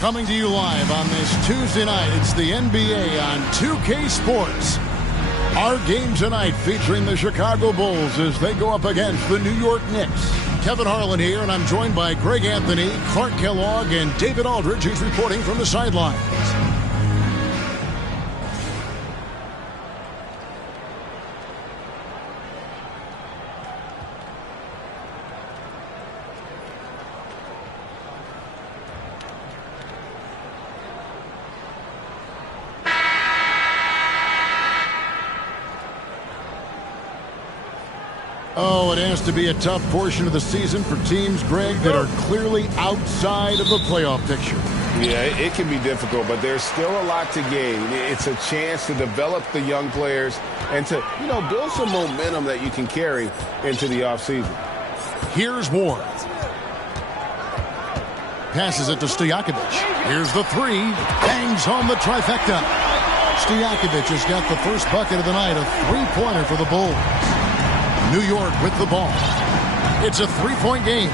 Coming to you live on this Tuesday night, it's the NBA on 2K Sports. Our game tonight featuring the Chicago Bulls as they go up against the New York Knicks. Kevin Harlan here, and I'm joined by Greg Anthony, Clark Kellogg, and David Aldridge, who's reporting from the sidelines. Oh, it has to be a tough portion of the season for teams, Greg, that are clearly outside of the playoff picture. Yeah, it can be difficult, but there's still a lot to gain. It's a chance to develop the young players and to, build some momentum that you can carry into the offseason. Here's Ward. Passes it to Stojakovic. Here's the three. Bangs home the trifecta. Stojakovic has got the first bucket of the night, a three-pointer for the Bulls. New York with the ball. It's a three-point game.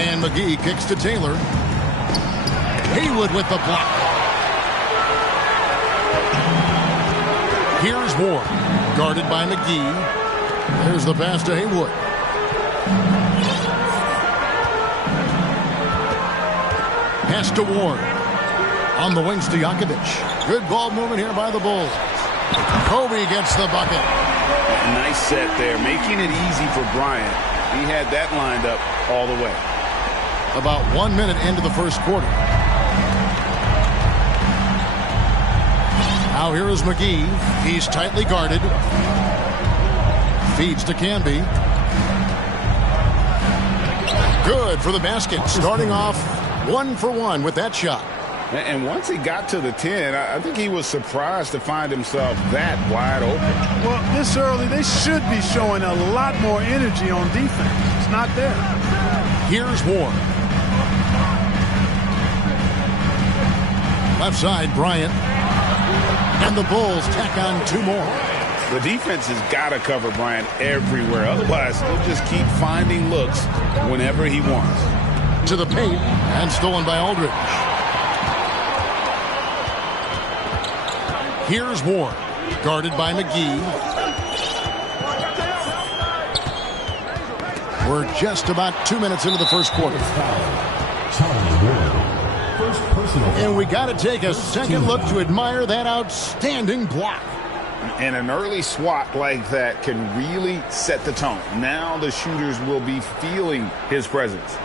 And McGee kicks to Taylor. Haywood with the block. Here's Ward. Guarded by McGee. There's the pass to Haywood. Pass to Ward. On the wing, Stojakovic. Good ball movement here by the Bulls. Kobe gets the bucket. Nice set there, making it easy for Bryant. He had that lined up all the way. About 1 minute into the first quarter. Now here is McGee. He's tightly guarded. Feeds to Canby. Good for the basket. Starting off 1 for 1 with that shot. And once he got to the 10, I think he was surprised to find himself that wide open. Well, this early, they should be showing a lot more energy on defense. It's not there. Here's Ward. Left side, Bryant. And the Bulls tack on 2 more. The defense has got to cover Bryant everywhere. Otherwise, he'll just keep finding looks whenever he wants. To the paint, and stolen by Aldridge. Here's Ward, guarded by McGee. We're just about 2 minutes into the first quarter. And we got to take a second look to admire that outstanding block. And an early swat like that can really set the tone. Now the shooters will be feeling his presence.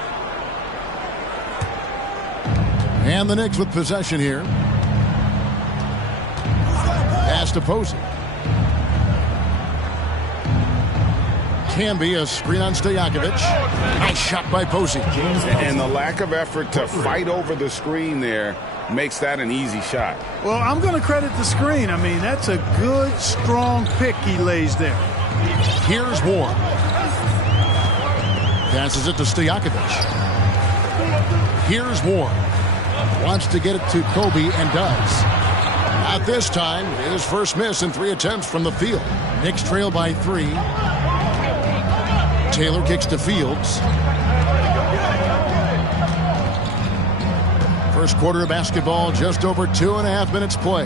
And the Knicks with possession here. Pass to Posey. Canby, a screen on Stojakovic. Nice shot by Posey. And the lack of effort to fight over the screen there makes that an easy shot. Well, I'm going to credit the screen. I mean, that's a good, strong pick he lays there. Here's Ward. Passes it to Stojakovic. Here's Ward. Wants to get it to Kobe and does. Not this time. His first miss in 3 attempts from the field. Knicks trail by 3. Taylor kicks to Fields. First quarter of basketball, just over 2.5 minutes play.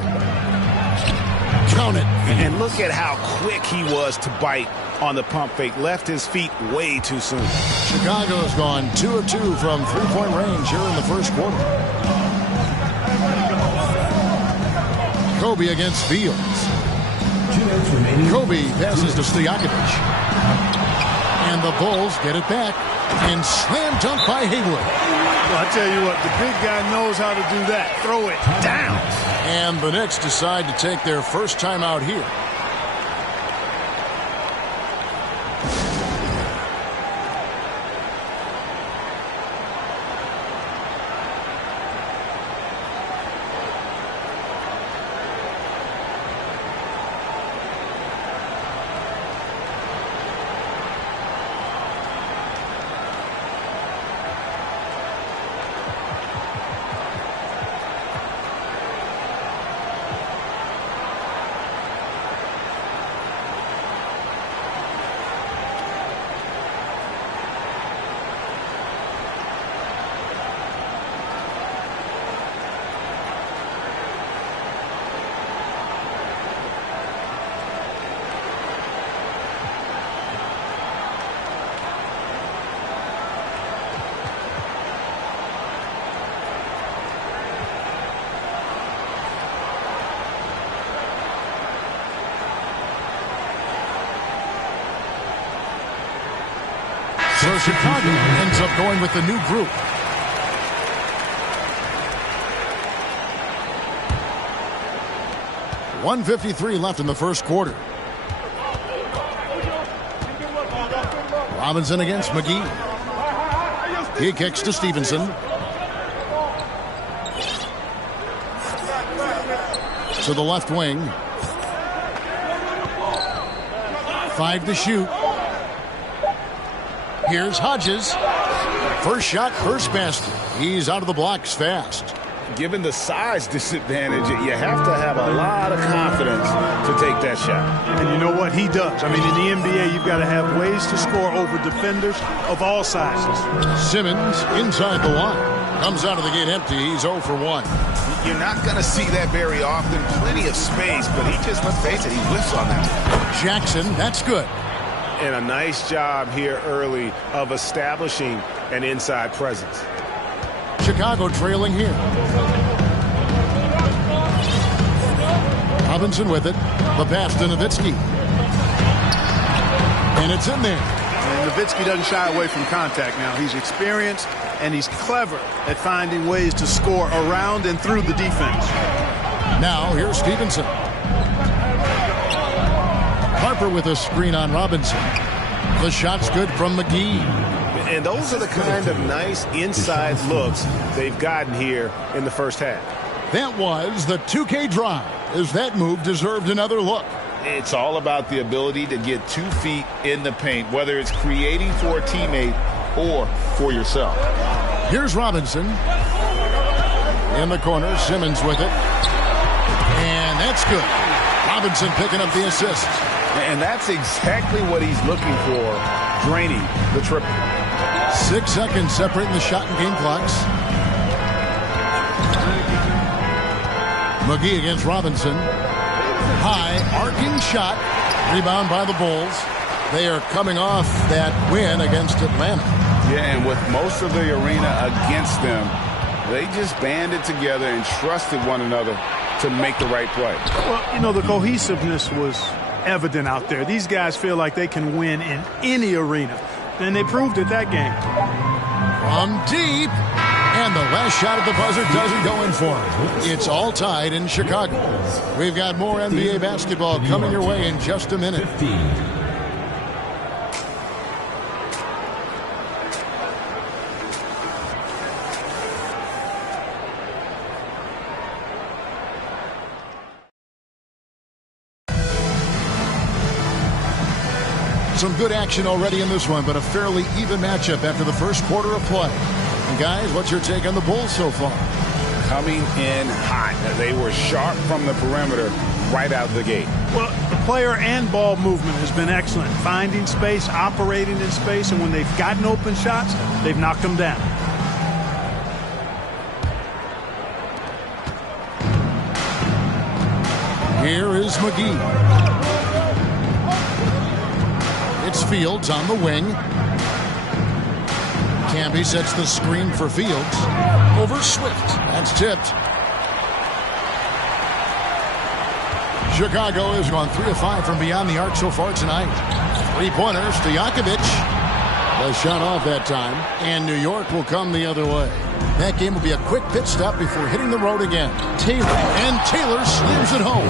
Count it. And look at how quick he was to bite on the pump fake. Left his feet way too soon. Chicago's gone 2 of 2 from 3-point range here in the first quarter. Kobe against Fields. Kobe passes to Stojakovic. And the Bulls get it back. And slam dunk by Haywood. Well, I tell you what, the big guy knows how to do that. Throw it down. And the Knicks decide to take their first time out here. So Chicago ends up going with the new group. .153 left in the first quarter. Robinson against McGee. He kicks to Stevenson. To the left wing. 5 to shoot. Here's Hodges. First shot, first basket. He's out of the blocks fast. Given the size disadvantage, you have to have a lot of confidence to take that shot. And you know what? He does. I mean, in the NBA, you've got to have ways to score over defenders of all sizes. Simmons inside the line. Comes out of the gate empty. He's 0 for 1. You're not going to see that very often. Plenty of space, but he just, let's face it, he whiffs on that. Jackson, that's good. And a nice job here early of establishing an inside presence. Chicago trailing here. Robinson with it. The pass to Nowitzki. And it's in there. And Nowitzki doesn't shy away from contact now. He's experienced and he's clever at finding ways to score around and through the defense. Now here's Stevenson. Harper with a screen on Robinson. The shot's good from McGee. And those are the kind of nice inside looks they've gotten here in the first half. That was the 2K drive, as that move deserved another look. It's all about the ability to get 2 feet in the paint, whether it's creating for a teammate or for yourself. Here's Robinson. In the corner, Simmons with it. And that's good. Robinson picking up the assist. And that's exactly what he's looking for, draining the triple. 6 seconds separating the shot and game clocks. McGee against Robinson. High, arcing shot. Rebound by the Bulls. They are coming off that win against Atlanta. Yeah, and with most of the arena against them, they just banded together and trusted one another to make the right play. Well, you know, the cohesiveness was evident out there. These guys feel like they can win in any arena. And they proved it that game. From deep. And the last shot at the buzzer doesn't go in for him. It's all tied in Chicago. We've got more NBA basketball coming your way in just a minute. Some good action already in this one, but a fairly even matchup after the first quarter of play. And guys, what's your take on the Bulls so far? Coming in hot. They were sharp from the perimeter right out of the gate. Well, the player and ball movement has been excellent. Finding space, operating in space, and when they've gotten open shots, they've knocked them down. Here is McGee. It's Fields on the wing. Camby sets the screen for Fields. Over Swift. That's tipped. Chicago has gone 3 of 5 from beyond the arc so far tonight. 3-pointers to Jakovic. The shot off that time. And New York will come the other way. That game will be a quick pit stop before hitting the road again. Taylor. And Taylor slams it home.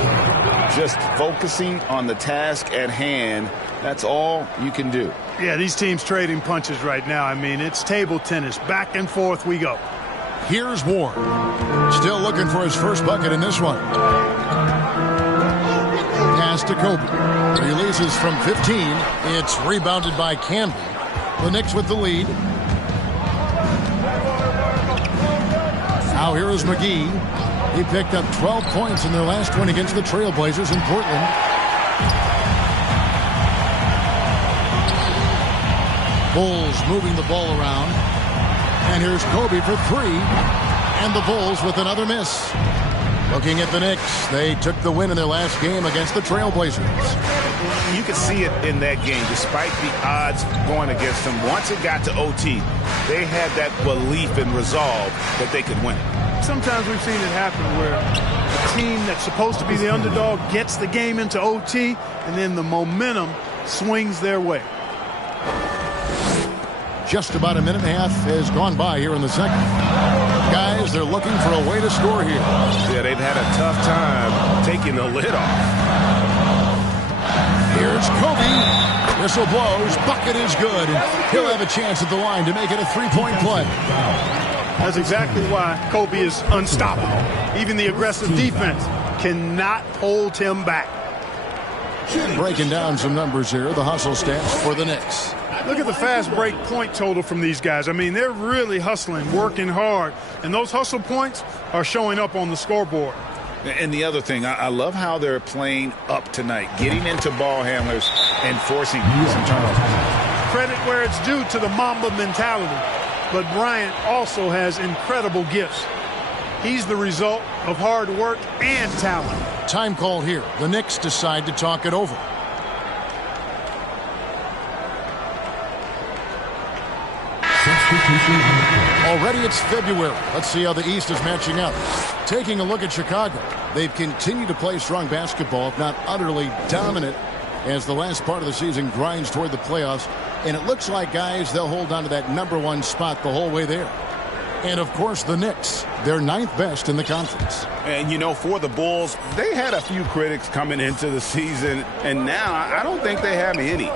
Just focusing on the task at hand. That's all you can do. Yeah, these teams trading punches right now. I mean, it's table tennis. Back and forth we go. Here's Ward. Still looking for his first bucket in this one. Pass to Kobe. Releases from 15. It's rebounded by Camby. The Knicks with the lead. Now here is McGee. He picked up 12 points in their last win against the Trailblazers in Portland. Bulls moving the ball around. And here's Kobe for 3. And the Bulls with another miss. Looking at the Knicks, they took the win in their last game against the Trailblazers. You could see it in that game, despite the odds going against them. Once it got to OT, they had that belief and resolve that they could win. Sometimes we've seen it happen where a team that's supposed to be the underdog gets the game into OT, and then the momentum swings their way. just about a minute and a half has gone by here in the second. Guys, they're looking for a way to score here. Yeah, they've had a tough time taking the lid off. Here's Kobe. Whistle blows. Bucket is good. And he'll have a chance at the line to make it a three-point play. That's exactly why Kobe is unstoppable. Even the aggressive defense cannot hold him back. Breaking down some numbers here, the hustle stats for the Knicks. Look at the fast break point total from these guys. I mean, they're really hustling, working hard, and those hustle points are showing up on the scoreboard. And the other thing, I love how they're playing up tonight, getting into ball handlers and forcing some turnovers. Credit where it's due to the Mamba mentality. But Bryant also has incredible gifts. He's the result of hard work and talent. Time called here. The Knicks decide to talk it over. Already it's February. Let's see how the East is matching up. Taking a look at Chicago. They've continued to play strong basketball, if not utterly dominant, as the last part of the season grinds toward the playoffs. And it looks like, guys, they'll hold on to that #1 spot the whole way there. And, of course, the Knicks. They're 9th best in the conference. And, you know, for the Bulls, they had a few critics coming into the season, and now I don't think they have any.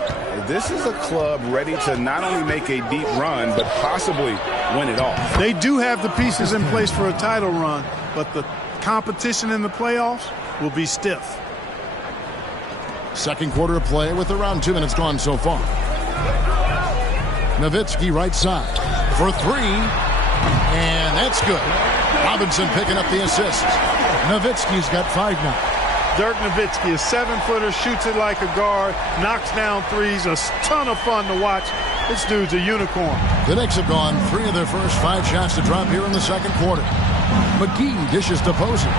This is a club ready to not only make a deep run, but possibly win it all. They do have the pieces in place for a title run, but the competition in the playoffs will be stiff. Second quarter of play with around 2 minutes gone so far. Nowitzki right side for three. And that's good. Robinson picking up the assist. Nowitzki's got 5 now. Dirk Nowitzki, a 7-footer, shoots it like a guard, knocks down threes, a ton of fun to watch. This dude's a unicorn. The Knicks have gone 3 of their first 5 shots to drop here in the second quarter. McGee dishes to Posey.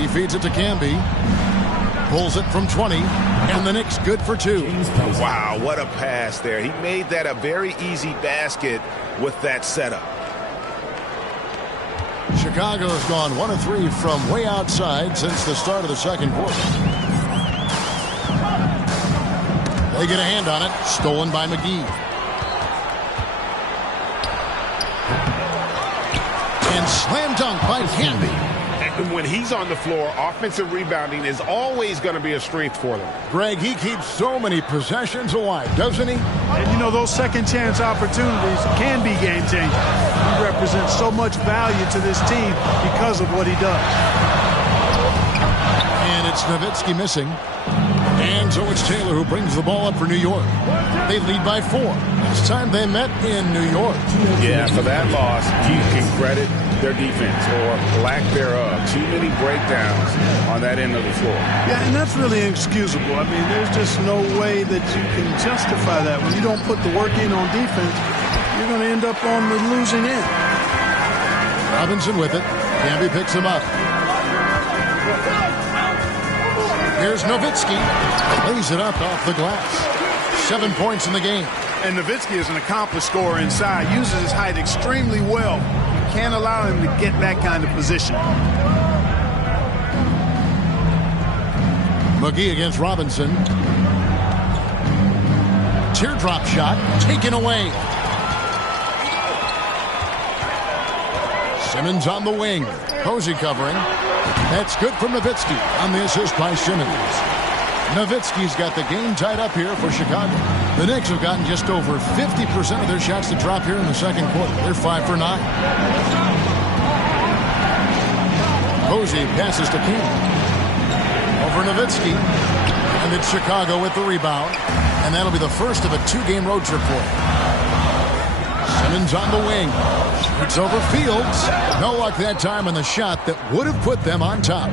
He feeds it to Camby. Pulls it from 20, and the Knicks good for 2. Wow, what a pass there. He made that a very easy basket with that setup. Chicago has gone 1 of 3 from way outside since the start of the second quarter. They get a hand on it. Stolen by McGee. And slam dunk by Camby. And when he's on the floor, offensive rebounding is always going to be a strength for them. Greg, he keeps so many possessions alive, doesn't he? And you know, those second chance opportunities can be game changers. He represents so much value to this team because of what he does. And it's Nowitzki missing. And so it's Taylor who brings the ball up for New York. They lead by 4. Last time they met in New York. Yeah, for that loss, you can credit their defense or lack thereof. Too many breakdowns on that end of the floor. Yeah, and that's really inexcusable. I mean, there's just no way that you can justify that. When you don't put the work in on defense, you're going to end up on the losing end. Robinson with it. Camby picks him up. Here's Nowitzki. Lays it up off the glass. 7 points in the game. And Nowitzki is an accomplished scorer inside. Uses his height extremely well. You can't allow him to get that kind of position. McGee against Robinson. Teardrop shot taken away. Simmons on the wing. Posey covering. That's good from Nowitzki on the assist by Simmons. Nowitzki's got the game tied up here for Chicago. The Knicks have gotten just over 50% of their shots to drop here in the second quarter. They're 5 for 9. Posey passes to King. Over Nowitzki. And it's Chicago with the rebound. And that'll be the first of a 2-game road trip for him. Simmons on the wing. It's over Fields. No luck that time on the shot that would have put them on top.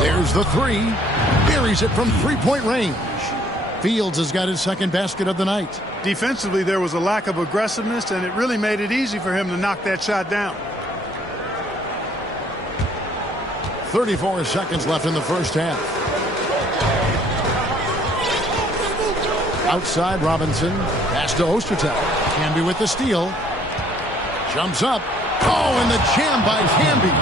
There's the 3. Buries it from 3-point range. Fields has got his second basket of the night. Defensively, there was a lack of aggressiveness, and it really made it easy for him to knock that shot down. 34 seconds left in the first half. Outside Robinson. Pass to Ostertag. Camby with the steal. Jumps up. Oh, and the jam by Camby.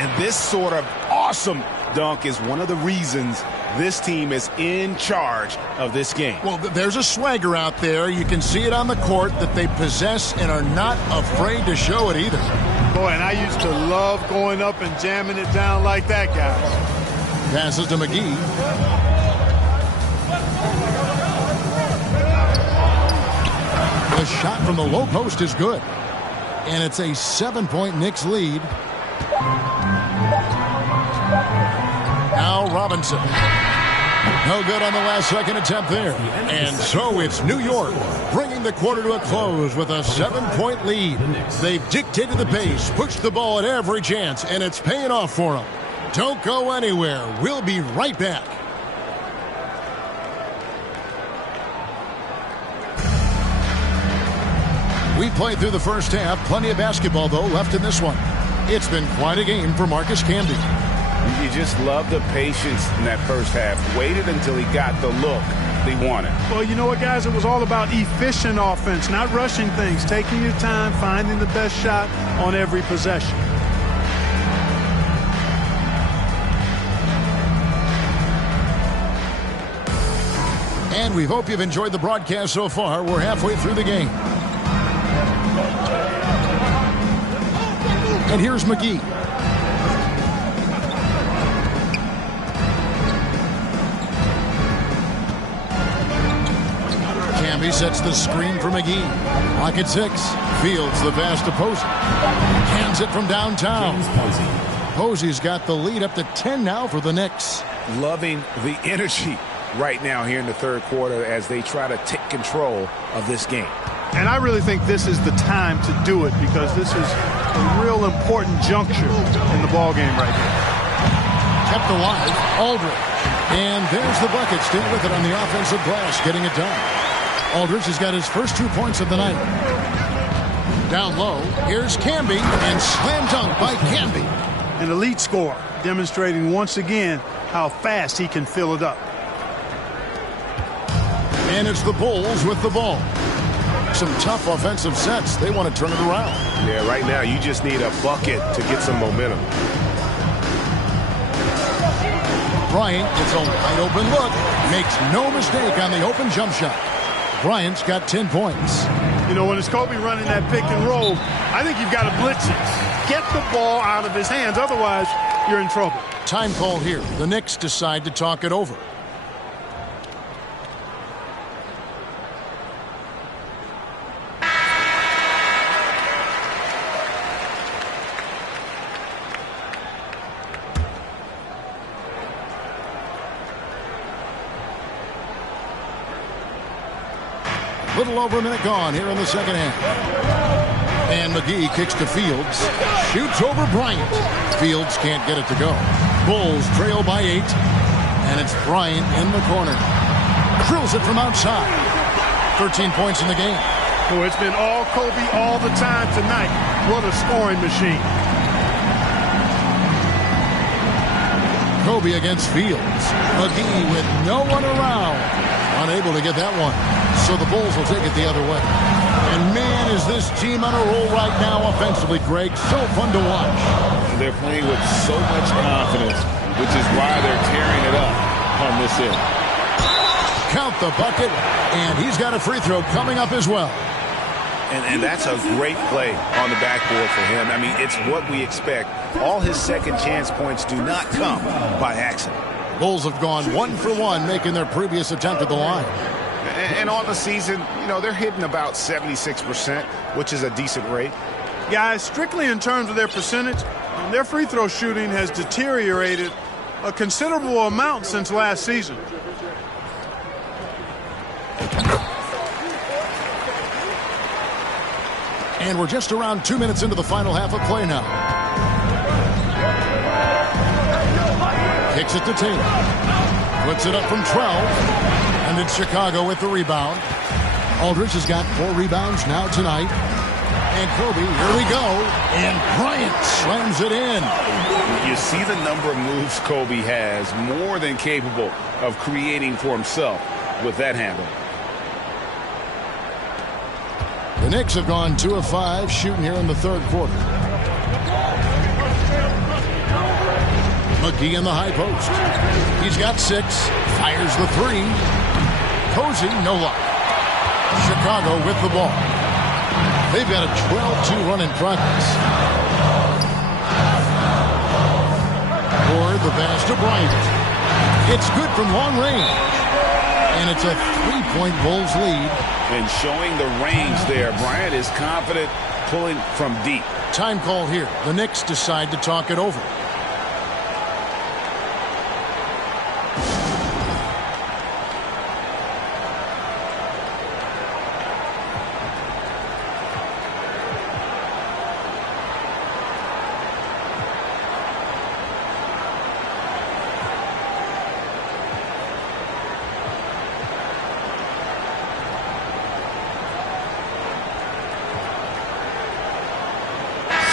And this sort of awesome dunk is one of the reasons this team is in charge of this game. Well, there's a swagger out there. You can see it on the court that they possess and are not afraid to show it either. Boy, and I used to love going up and jamming it down like that, guys. Passes to McGee. The shot from the low post is good. And it's a 7-point Knicks lead. Now Robinson. No good on the last second attempt there. And so it's New York bringing the quarter to a close with a 7-point lead. They've dictated the pace, pushed the ball at every chance, and it's paying off for them. Don't go anywhere. We'll be right back. We played through the first half. Plenty of basketball, though, left in this one. It's been quite a game for Marcus Camby. You just love the patience in that first half. Waited until he got the look they wanted. Well, you know what, guys? It was all about efficient offense, not rushing things, taking your time, finding the best shot on every possession. And we hope you've enjoyed the broadcast so far. We're halfway through the game. And here's McGee. Camby sets the screen for McGee. Pocket 6. Fields the pass to Posey. Cans it from downtown. Posey's got the lead up to 10 now for the Knicks. Loving the energy right now here in the third quarter as they try to take control of this game. And I really think this is the time to do it because this is a real important juncture in the ball game right here. Kept alive, Aldridge. And there's the bucket, still with it on the offensive glass, getting it done. Aldridge has got his first 2 points of the night. Down low, here's Camby, and slam dunk by Camby. An elite scorer, demonstrating once again how fast he can fill it up. And it's the Bulls with the ball. Some tough offensive sets. They want to turn it around. Yeah, right now you just need a bucket to get some momentum. Bryant gets a wide open look. Makes no mistake on the open jump shot. Bryant's got 10 points. You know, when it's Kobe running that pick and roll, I think you've got to blitz it. Get the ball out of his hands. Otherwise, you're in trouble. Time call here. The Knicks decide to talk it over. Little over a minute gone here in the second half. And McGee kicks to Fields. Shoots over Bryant. Fields can't get it to go. Bulls trail by 8. And it's Bryant in the corner. Drills it from outside. 13 points in the game. Oh, it's been all Kobe all the time tonight. What a scoring machine. Kobe against Fields. McGee with no one around. Unable to get that one. So the Bulls will take it the other way. And man, is this team on a roll right now offensively, Greg. So fun to watch. They're playing with so much confidence, which is why they're tearing it up on this end. Count the bucket, and he's got a free throw coming up as well. And that's a great play on the backboard for him. I mean, it's what we expect. All his second chance points do not come by accident. Bulls have gone 1 for 1, making their previous attempt at the line. And on the season, you know, they're hitting about 76%, which is a decent rate. Guys, strictly in terms of their percentage, their free throw shooting has deteriorated a considerable amount since last season. And we're just around 2 minutes into the final half of play now. Kicks it to Taylor. Puts it up from 12. And it's Chicago with the rebound. Aldridge has got 4 rebounds now tonight. And Kobe, here we go. And Bryant slams it in. You see the number of moves Kobe has, more than capable of creating for himself with that handle. The Knicks have gone 2 of 5 shooting here in the third quarter. McGee in the high post. He's got 6. Fires the 3. Posey, no luck. Chicago with the ball. They've got a 12-2 run in progress. Or the pass to Bryant. It's good from long range. And it's a 3-point Bulls lead. And showing the range there. Bryant is confident pulling from deep. Time call here. The Knicks decide to talk it over.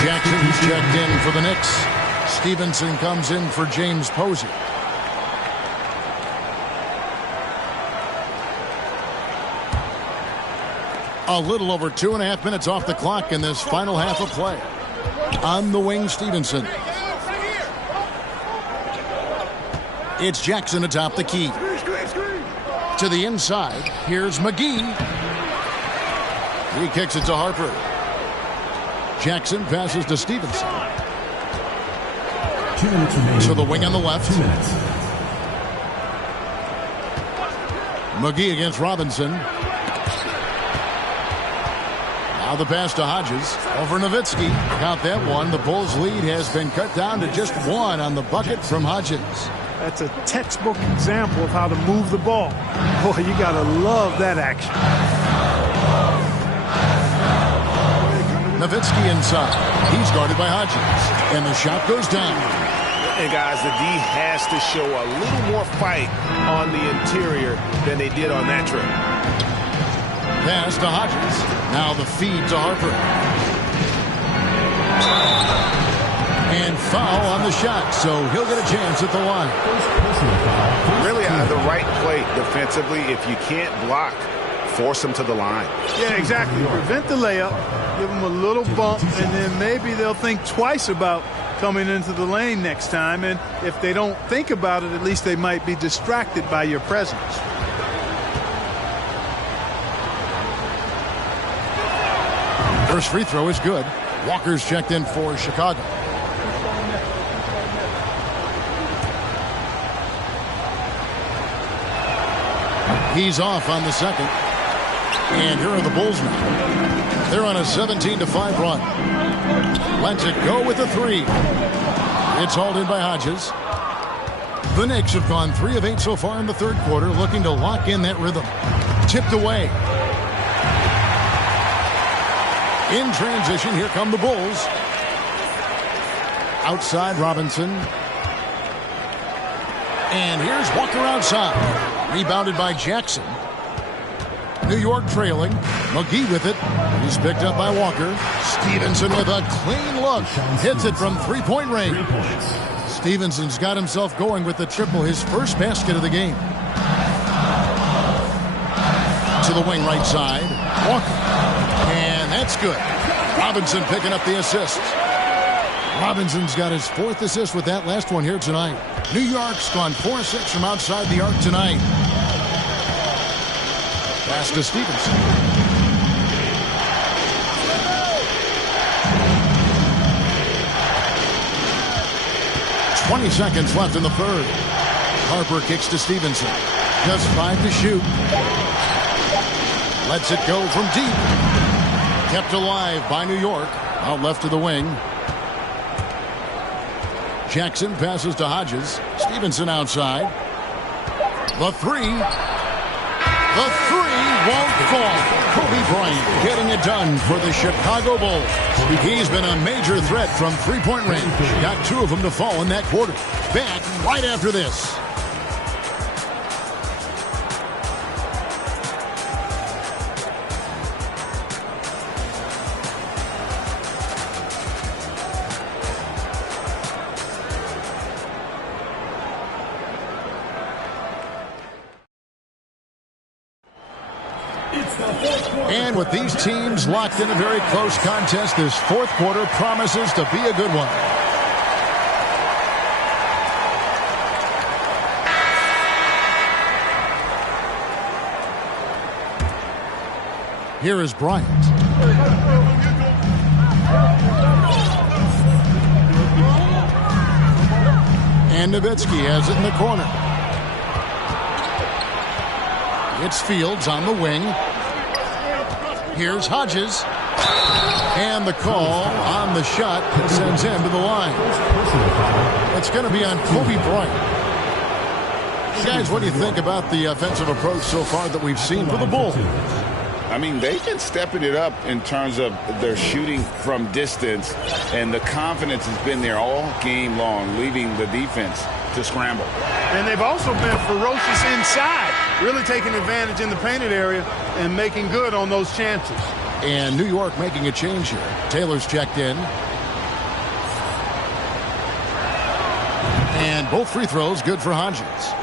Jackson's checked in for the Knicks. Stevenson comes in for James Posey. A little over 2.5 minutes off the clock in this final half of play. On the wing, Stevenson. It's Jackson atop the key. To the inside, here's McGee. He kicks it to Harper. Jackson passes to Stevenson. 2 minutes remaining. To the wing on the left. 2 minutes. McGee against Robinson. Now the pass to Hodges. Over Nowitzki. Count that one. The Bulls' lead has been cut down to just 1 on the bucket from Hodges. That's a textbook example of how to move the ball. Boy, you got to love that action. Nowitzki inside. He's guarded by Hodges. And the shot goes down. And guys, the D has to show a little more fight on the interior than they did on that trip. Pass to Hodges. Now the feed to Harper. And foul on the shot, so he'll get a chance at the line. Really out of the right play defensively. If you can't block, force them to the line. Yeah, exactly. Prevent the layup, give them a little bump, and then maybe they'll think twice about coming into the lane next time. And if they don't think about it, at least they might be distracted by your presence. First free throw is good. Walker's checked in for Chicago. He's off on the second. And here are the Bulls now. They're on a 17-5 run. Lets it go with the 3. It's hauled in by Hodges. The Knicks have gone 3 of 8 so far in the third quarter, looking to lock in that rhythm. Tipped away. In transition, here come the Bulls. Outside Robinson. And here's Walker outside. Rebounded by Jackson. New York trailing. McGee with it. He's picked up by Walker. Stevenson with a clean look. Hits it from 3-point range. Stevenson's got himself going with the triple, his first basket of the game. To the wing right side. Walker. And that's good. Robinson picking up the assist. Robinson's got his 4th assist with that last one here tonight. New York's gone 4-6 from outside the arc tonight. Pass to Stevenson. "20 seconds left in the third. Harper kicks to Stevenson. Just 5 to shoot. Lets it go from deep. Kept alive by New York. Out left to the wing. Jackson passes to Hodges. Stevenson outside. The 3. The 3 won't fall. Kobe Bryant getting it done for the Chicago Bulls. He's been a major threat from 3-point range. Got 2 of them to fall in that quarter. Back right after this. And with these teams locked in a very close contest, this fourth quarter promises to be a good one. Here is Bryant. And Nowitzki has it in the corner. It's Fields on the wing. Here's Hodges. And the call on the shot that sends him to the line. It's going to be on Kobe Bryant. Guys, what do you think about the offensive approach so far that we've seen for the Bulls? I mean, they've been stepping it up in terms of their shooting from distance, and the confidence has been there all game long, leaving the defense to scramble. And they've also been ferocious inside, really taking advantage in the painted area and making good on those chances. And New York making a change here. Taylor's checked in. And both free throws good for Hodges.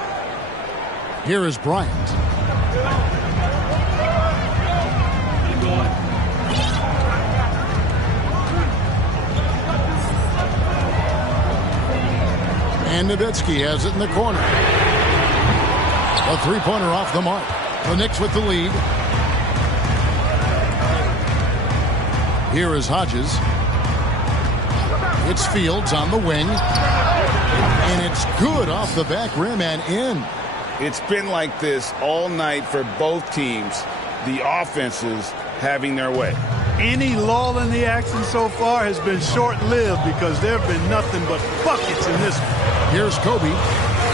Here is Bryant. And Nowitzki has it in the corner. A three-pointer off the mark. The Knicks with the lead. Here is Hodges. It's Fields on the wing. And it's good off the back rim and in. It's been like this all night for both teams. The offenses having their way. Any lull in the action so far has been short-lived because there have been nothing but buckets in this one. Here's Kobe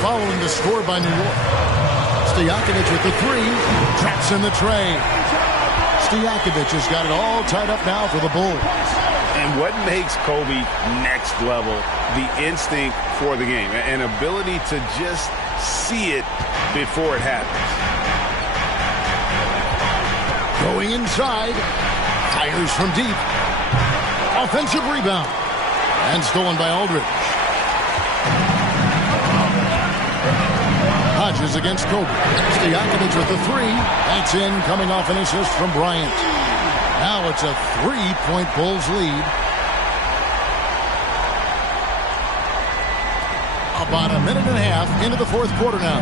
following the score by New York. Stojakovic with the three. Traps in the tray. Stojakovic has got it all tied up now for the Bulls. And what makes Kobe next level? The instinct for the game. An ability to just see it before it happens. Going inside. Fires from deep. Offensive rebound. And stolen by Aldridge. Hodges against Kobe. Stojakovic with the three. That's in, coming off an assist from Bryant. Now it's a 3-point Bulls lead. About a minute and a half into the fourth quarter now.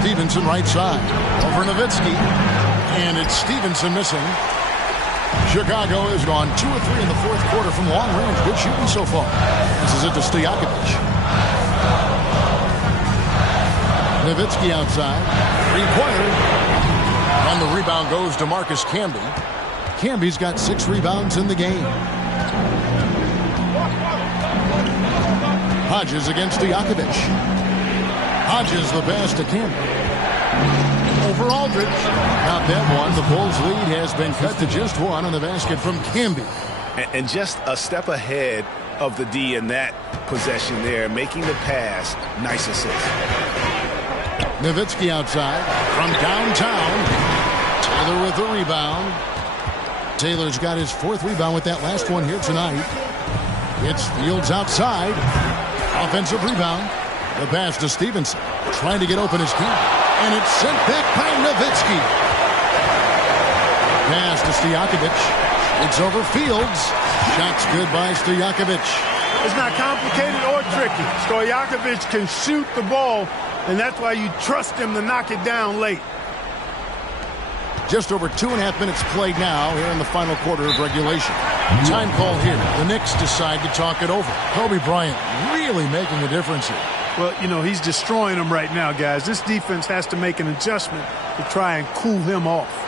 Stevenson right side. Over Nowitzki. And it's Stevenson missing. Chicago has gone 2 of 3 in the fourth quarter from long range. Good shooting so far. This is it to Stojakovic. Nowitzki outside. Three-pointer. And the rebound goes to Marcus Camby. Camby's got 6 rebounds in the game. Hodges against Stojakovic. Hodges the pass to Camby. Over Aldridge. Not that one. The Bulls lead has been cut to just 1 on the basket from Camby. And just a step ahead of the D in that possession there, making the pass. Nice assist. Nowitzki outside from downtown. Taylor with the rebound. Taylor's got his 4th rebound with that last one here tonight. It's Fields outside. Offensive rebound. The pass to Stevenson. Trying to get open his can. And it's sent back by Nowitzki. Pass to Stojakovic. It's over Fields. Shots good by Stojakovic. It's not complicated or tricky. Stojakovic can shoot the ball, and that's why you trust him to knock it down late. Just over 2.5 minutes played now here in the final quarter of regulation. Time call here. The Knicks decide to talk it over. Kobe Bryant really making a difference here. Well, you know, he's destroying them right now, guys. This defense has to make an adjustment to try and cool him off.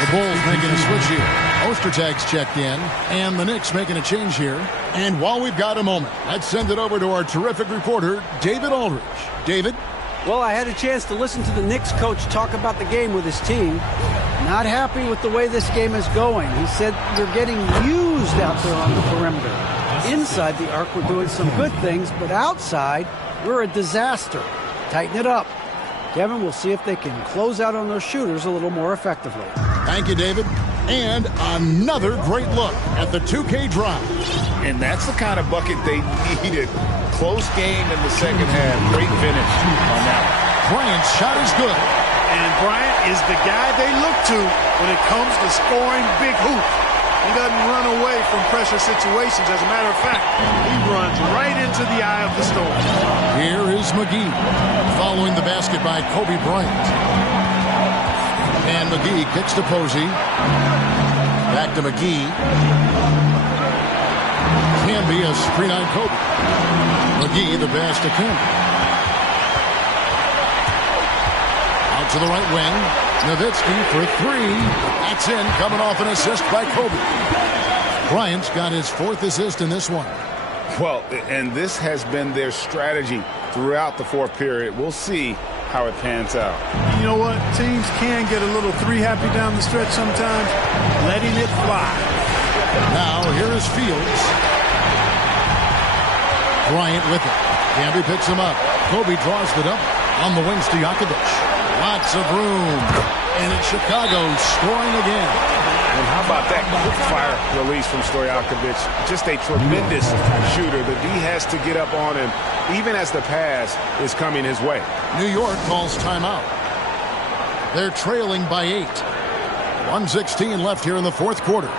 The Bulls making a switch here. Ostertag's checked in, and the Knicks making a change here. And while we've got a moment, let's send it over to our terrific reporter, David Aldridge. David? Well, I had a chance to listen to the Knicks coach talk about the game with his team. Not happy with the way this game is going. He said you're getting used out there on the perimeter. Inside the arc, we're doing some good things, but outside, we're a disaster. Tighten it up. Kevin, we'll see if they can close out on those shooters a little more effectively. Thank you, David. And another great look at the 2K drive. And that's the kind of bucket they needed. Close game in the second half. Great finish on that. Bryant's shot is good. And Bryant is the guy they look to when it comes to scoring big hoops. He doesn't run away from pressure situations. As a matter of fact, he runs right into the eye of the storm. Here is McGee following the basket by Kobe Bryant. And McGee kicks to Posey. Back to McGee. Camby a screen on Kobe. McGee the pass to Camby. Out to the right wing. Nowitzki for three. That's in, coming off an assist by Kobe. Bryant's got his 4th assist in this one. Well, and this has been their strategy throughout the 4th period. We'll see how it pans out. You know what? Teams can get a little three-happy down the stretch sometimes, letting it fly. Now, here is Fields. Bryant with it. Camby picks him up. Kobe draws the double. On the wings to Jakovic. Lots of room. And it's Chicago scoring again. And how about that quick fire release from Stojakovic? Just a tremendous shooter. The D has to get up on him, even as the pass is coming his way. New York calls timeout. They're trailing by 8. 1:16 left here in the 4th quarter.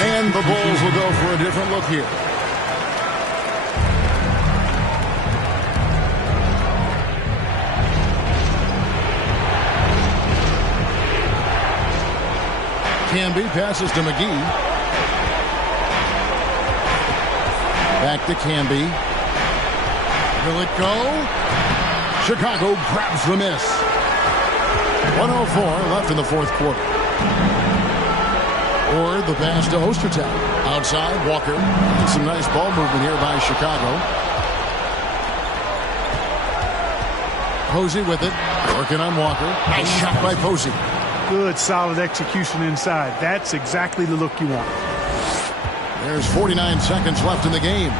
And the Bulls will go for a different look here. Camby passes to McGee. Back to Camby. Will it go? Chicago grabs the miss. 1:04 left in the 4th quarter. Or the pass to Ostertag. Outside, Walker. Some nice ball movement here by Chicago. Posey with it. Working on Walker. Nice shot by Posey. Good, solid execution inside. That's exactly the look you want. There's 49 seconds left in the game.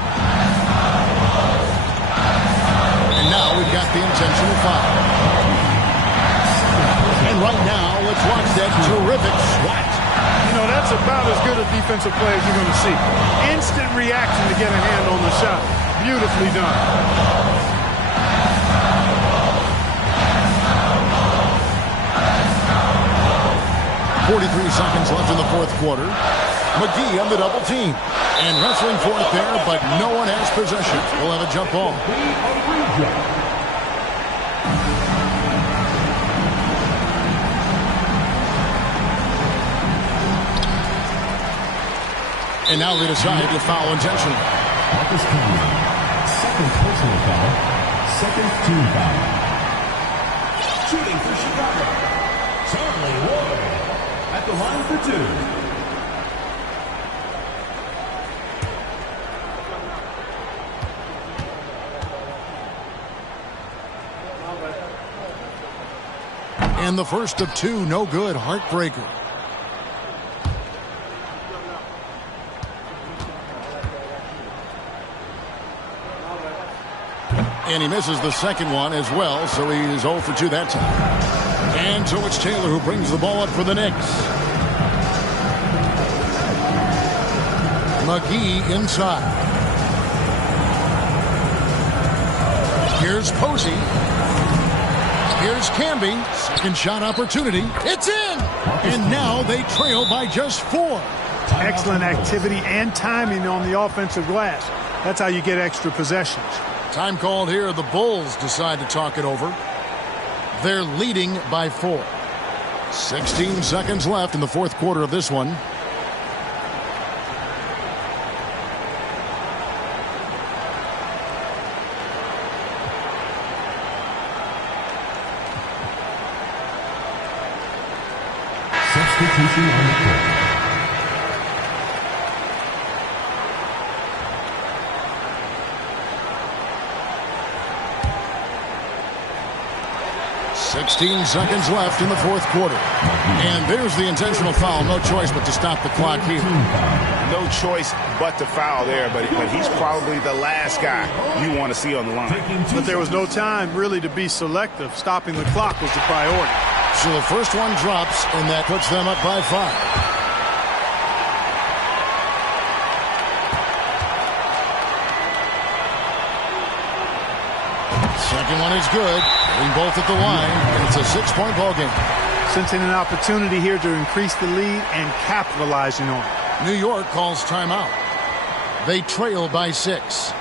And now we've got the intentional foul. And right now, let's watch that terrific swat. You know, that's about as good a defensive play as you're going to see. Instant reaction to get a hand on the shot. Beautifully done. .43 seconds left in the 4th quarter. McGee on the double team. And wrestling for it there, but no one has possession. We'll have a jump ball. And now they decide to foul intentionally. Marcus Camby, 2nd personal foul, 2nd team foul. Shooting for Chicago, Charlie Ward at the line for 2. And the first of 2, no good, heartbreaker. And he misses the second one as well, so he is 0 for 2 that time. And so it's Taylor who brings the ball up for the Knicks. McGee inside. Here's Posey. Here's Camby. Second shot opportunity. It's in! And now they trail by just 4. Excellent activity and timing on the offensive glass. That's how you get extra possessions. Time called here. The Bulls decide to talk it over. They're leading by 4. 16 seconds left in the fourth quarter of this one. Substitution on the court. Sixteen seconds left in the fourth quarter. And there's the intentional foul. No choice but to stop the clock here. No choice but to foul there, but he's probably the last guy you want to see on the line. But there was no time really to be selective. Stopping the clock was the priority. So the first one drops, and that puts them up by 5. Second one is good. Hitting both at the line, and it's a 6-point ball game. Sensing an opportunity here to increase the lead and capitalizing on it. New York calls timeout. They trail by 6.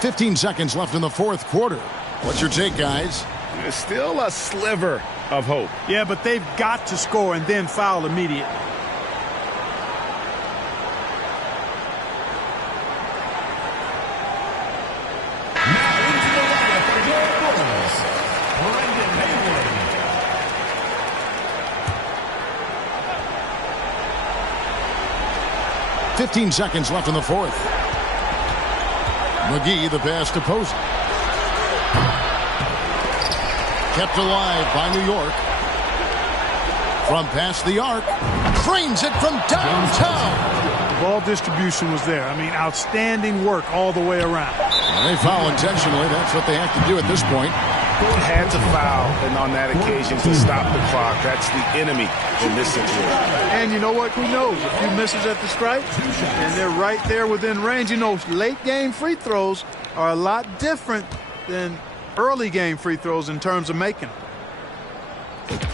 15 seconds left in the fourth quarter. What's your take, guys? There's still a sliver of hope. Yeah, but they've got to score and then foul immediately. Now into the lineup for your Bulls, Brendan Haywood. 15 seconds left in the fourth. McGee, the pass to Posey. Kept alive by New York. From past the arc. Cranes it from downtown. The ball distribution was there. I mean, outstanding work all the way around. And they foul intentionally. That's what they have to do at this point. Had to foul, and on that occasion to stop the clock. That's the enemy in this situation. And you know what? Who knows? A few misses at the stripe, and they're right there within range. You know, late game free throws are a lot different than early game free throws in terms of making them.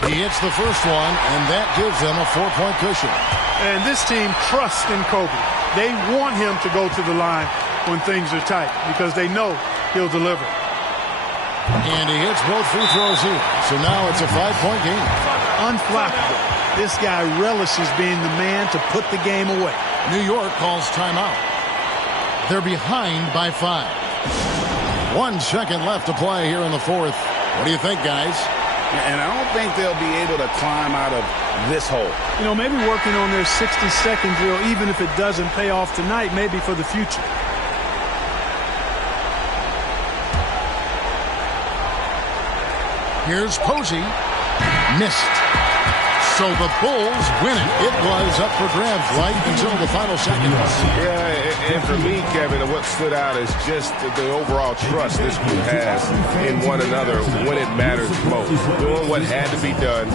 He hits the first one, and that gives them a 4-point cushion. And this team trusts in Kobe. They want him to go to the line when things are tight because they know he'll deliver. And he hits both free throws here. So now it's a 5-point game. Unflappable. This guy relishes being the man to put the game away. New York calls timeout. They're behind by 5. 1 second left to play here in the fourth. What do you think, guys? And I don't think they'll be able to climb out of this hole. You know, maybe working on their 60-second drill, even if it doesn't pay off tonight, maybe for the future. Here's Posey. Missed. So the Bulls win it. It was up for grabs right until the final seconds. Yeah, and for me, Kevin, what stood out is just the overall trust this group has in one another when it matters most. Doing what had to be done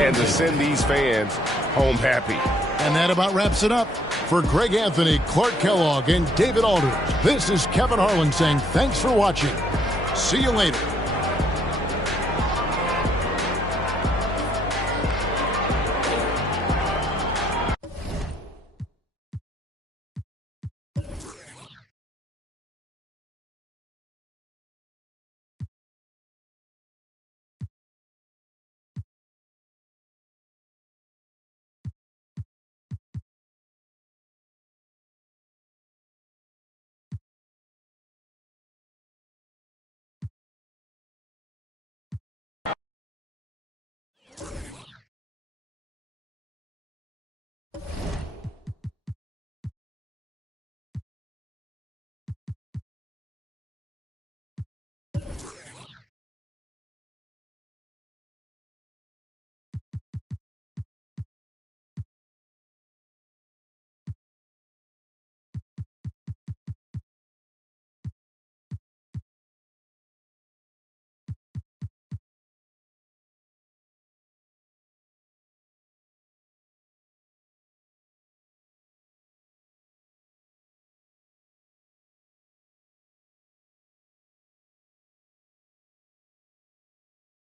and to send these fans home happy. And that about wraps it up. For Greg Anthony, Clark Kellogg, and David Aldridge, this is Kevin Harlan saying thanks for watching. See you later.